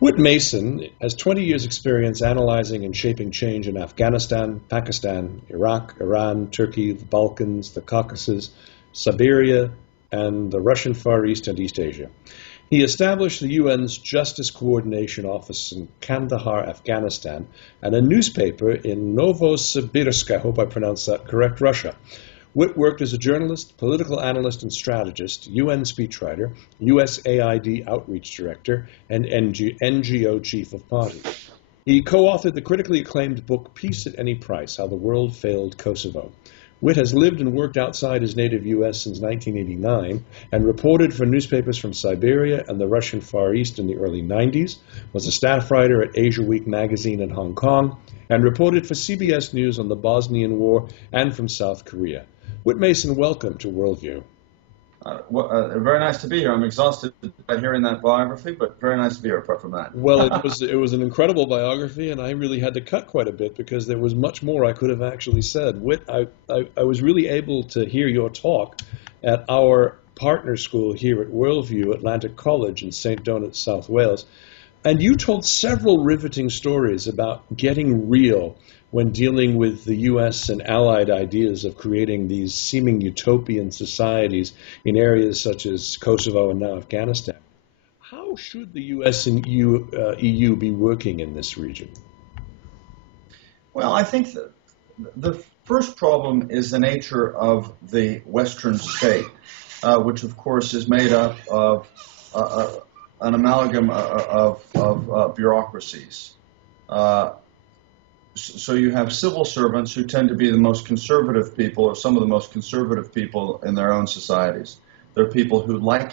Whit Mason has 20 years' experience analyzing and shaping change in Afghanistan, Pakistan, Iraq, Iran, Turkey, the Balkans, the Caucasus, Siberia, and the Russian Far East and East Asia. He established the UN's Justice Coordination Office in Kandahar, Afghanistan, and a newspaper in Novosibirsk, I hope I pronounced that correct, Russia. Whit worked as a journalist, political analyst and strategist, UN speechwriter, USAID outreach director, and NGO chief of party. He co-authored the critically acclaimed book Peace at Any Price, How the World Failed Kosovo. Whit has lived and worked outside his native U.S. since 1989 and reported for newspapers from Siberia and the Russian Far East in the early 90s, was a staff writer at Asia Week magazine in Hong Kong, and reported for CBS News on the Bosnian War and from South Korea. Whit Mason, welcome to Worldview. Very nice to be here. I'm exhausted by hearing that biography, but very nice to be here apart from that. Well, it was an incredible biography, and I really had to cut quite a bit because there was much more I could have actually said. Whit, I was really able to hear your talk at our partner school here at Worldview, Atlantic College in St. Donat, South Wales, and you told several riveting stories about getting real when dealing with the U.S. and allied ideas of creating these seeming utopian societies in areas such as Kosovo and now Afghanistan. How should the U.S. and EU be working in this region? Well, I think the first problem is the nature of the Western state, which of course is made up of an amalgam of bureaucracies. So you have civil servants who tend to be the most conservative people, or some of the most conservative people in their own societies. They're people who like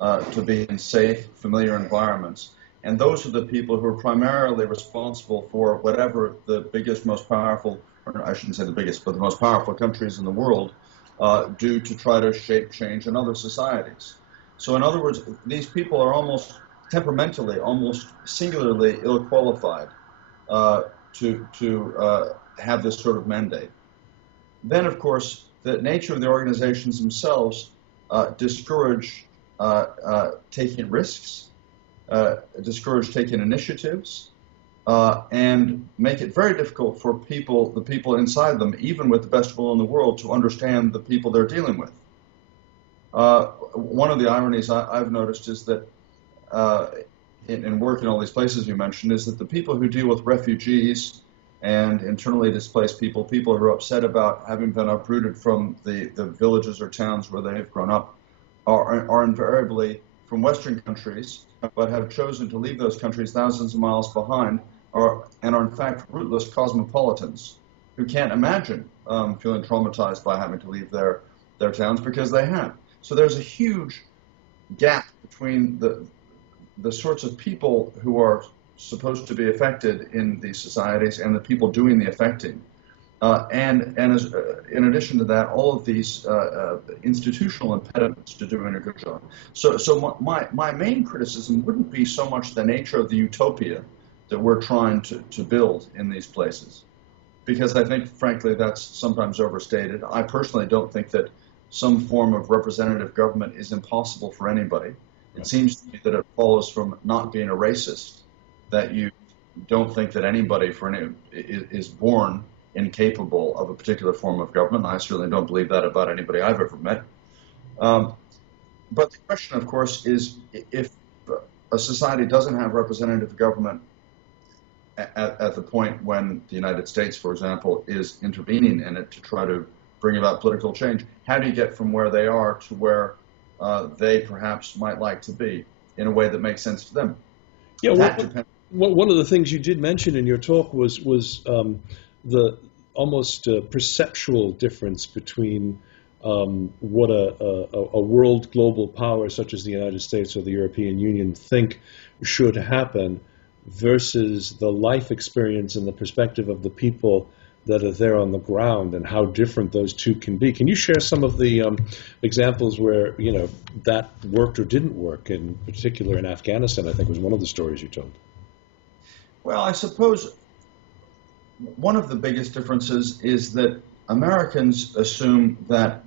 to be in safe, familiar environments. And those are the people who are primarily responsible for whatever the biggest, most powerful, or I shouldn't say the biggest, but the most powerful countries in the world do to try to shape change in other societies. So in other words, these people are almost temperamentally, almost singularly ill-qualified to have this sort of mandate. Then, of course, the nature of the organizations themselves discourage taking risks, discourage taking initiatives, and make it very difficult for the people inside them, even with the best will in the world, to understand the people they're dealing with. One of the ironies I've noticed is that in work in all these places you mentioned, is that the people who deal with refugees and internally displaced people who are upset about having been uprooted from the villages or towns where they have grown up, are invariably from Western countries, but have chosen to leave those countries thousands of miles behind, and are in fact rootless cosmopolitans who can't imagine feeling traumatized by having to leave their towns, because they have. So there's a huge gap between the sorts of people who are supposed to be affected in these societies and the people doing the affecting. In addition to that, all of these institutional impediments to doing a good job. So my main criticism wouldn't be so much the nature of the utopia that we're trying to build in these places, because I think, frankly, that's sometimes overstated. I personally don't think that some form of representative government is impossible for anybody. It seems to me that it follows from not being a racist, that you don't think that anybody is born incapable of a particular form of government. I certainly don't believe that about anybody I've ever met. But the question, of course, is if a society doesn't have representative government at the point when the United States, for example, is intervening in it to try to bring about political change, how do you get from where they are to where they perhaps might like to be in a way that makes sense to them? Yeah, one of the things you did mention in your talk was the almost perceptual difference between what a world global power such as the United States or the European Union think should happen versus the life experience and the perspective of the people that are there on the ground, and how different those two can be. Can you share some of the examples where that worked or didn't work? In particular, in Afghanistan, I think was one of the stories you told. Well, I suppose one of the biggest differences is that Americans assume that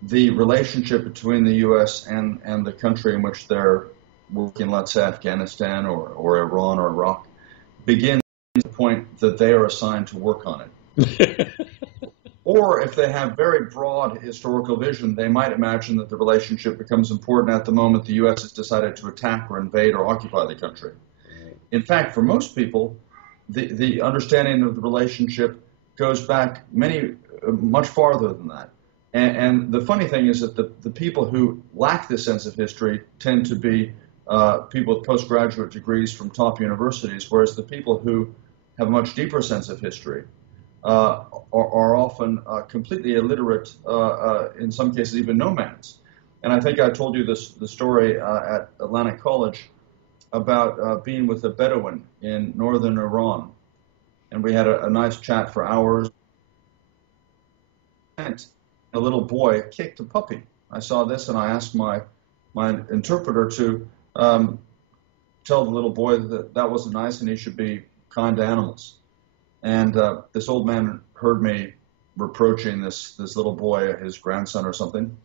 the relationship between the U.S. and the country in which they're working, let's say, Afghanistan or Iran or Iraq, begin to the point that they are assigned to work on it. Or if they have very broad historical vision, they might imagine that the relationship becomes important at the moment the U.S. has decided to attack or invade or occupy the country. In fact, for most people, the understanding of the relationship goes back much farther than that. And the funny thing is that the people who lack this sense of history tend to be people with postgraduate degrees from top universities, whereas the people who have a much deeper sense of history are often completely illiterate, in some cases even nomads. And I think I told you the story at Atlantic College about being with a Bedouin in northern Iran. And we had a nice chat for hours. And a little boy kicked a puppy. I saw this and I asked my interpreter to tell the little boy that wasn't nice and he should be kind to animals. And this old man heard me reproaching this little boy, his grandson or something,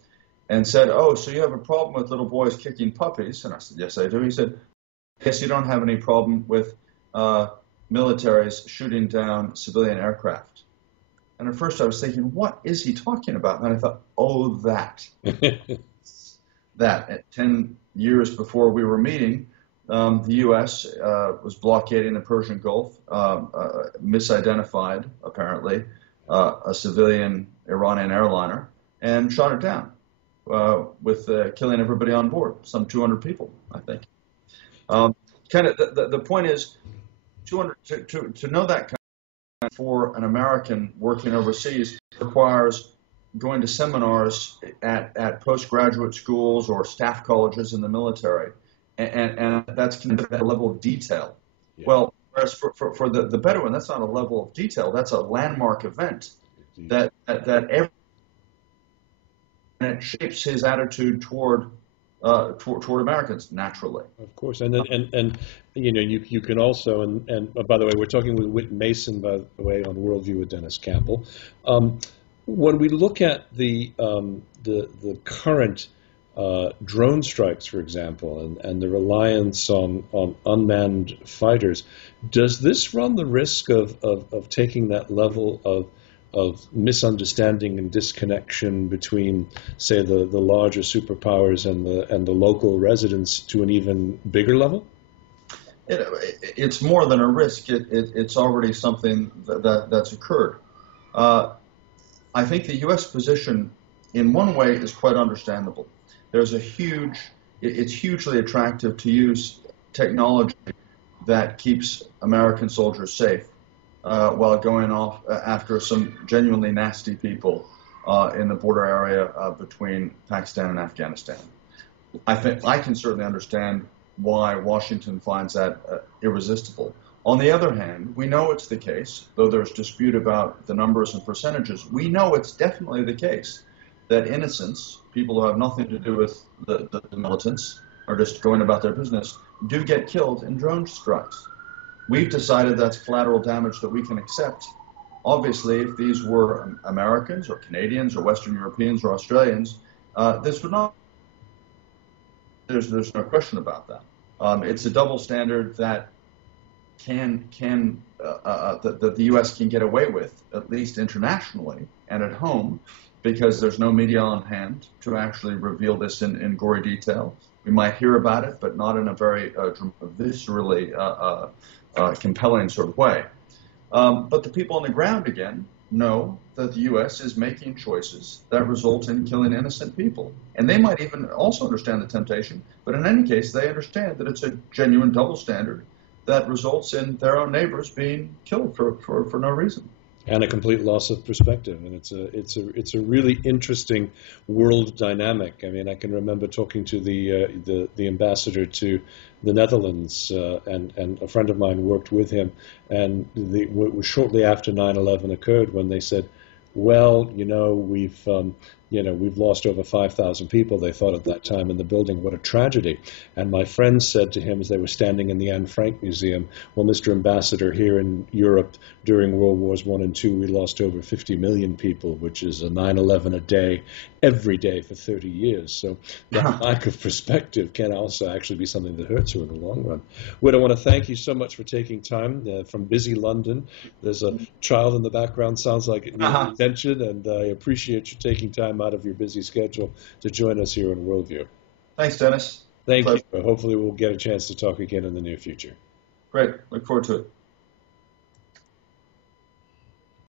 and said, "Oh, so you have a problem with little boys kicking puppies?" And I said, "Yes, I do." He said, "Yes, you don't have any problem with militaries shooting down civilian aircraft." And at first I was thinking, what is he talking about? And then I thought, oh, that. That, 10 years before we were meeting, the U.S. Was blockading the Persian Gulf, misidentified, apparently, a civilian Iranian airliner, and shot it down, with killing everybody on board, some 200 people, I think. The point is, to know that kind of for an American working overseas requires going to seminars at postgraduate schools or staff colleges in the military. And that's kind of that level of detail. Yeah. Well, whereas for the Bedouin, that's not a level of detail. That's a landmark event that every, and it shapes his attitude toward Americans naturally. Of course, and you know you can also and by the way, we're talking with Whit Mason, by the way, on Worldview with Denis Campbell. When we look at the current drone strikes, for example, and the reliance on unmanned fighters, does this run the risk of taking that level of misunderstanding and disconnection between, say, the larger superpowers and the local residents to an even bigger level? It's more than a risk. It's already something that's occurred. I think the U.S. position, in one way, is quite understandable. It's hugely attractive to use technology that keeps American soldiers safe while going off after some genuinely nasty people in the border area between Pakistan and Afghanistan. I think I can certainly understand why Washington finds that irresistible. On the other hand, we know it's the case, though there's dispute about the numbers and percentages, we know it's definitely the case that innocents, people who have nothing to do with the militants, or just going about their business, do get killed in drone strikes. We've decided that's collateral damage that we can accept. Obviously, if these were Americans or Canadians or Western Europeans or Australians, this would not. There's no question about that. It's a double standard that that the U.S. can get away with, at least internationally and at home, because there's no media on hand to actually reveal this in gory detail. We might hear about it, but not in a very viscerally compelling sort of way. But the people on the ground, again, know that the U.S. is making choices that result in killing innocent people. And they might even also understand the temptation, but in any case, they understand that it's a genuine double standard that results in their own neighbors being killed for no reason. And a complete loss of perspective, and it's a really interesting world dynamic. I mean, I can remember talking to the ambassador to the Netherlands, and a friend of mine worked with him, and it was shortly after 9/11 occurred when they said, well, you know, we've we've lost over 5,000 people, they thought at that time in the building. What a tragedy. And my friends said to him as they were standing in the Anne Frank Museum, well, Mr. Ambassador, here in Europe during World Wars I and II, we lost over 50 million people, which is a 9/11 a day, every day for 30 years. So that lack of perspective can also actually be something that hurts you in the long run. Whit, I want to thank you so much for taking time from busy London. There's a child in the background, sounds like it needs attention, and I appreciate you taking time out of your busy schedule to join us here on Worldview. Thanks, Dennis. Thank you. Hopefully we'll get a chance to talk again in the near future. Great. Look forward to it.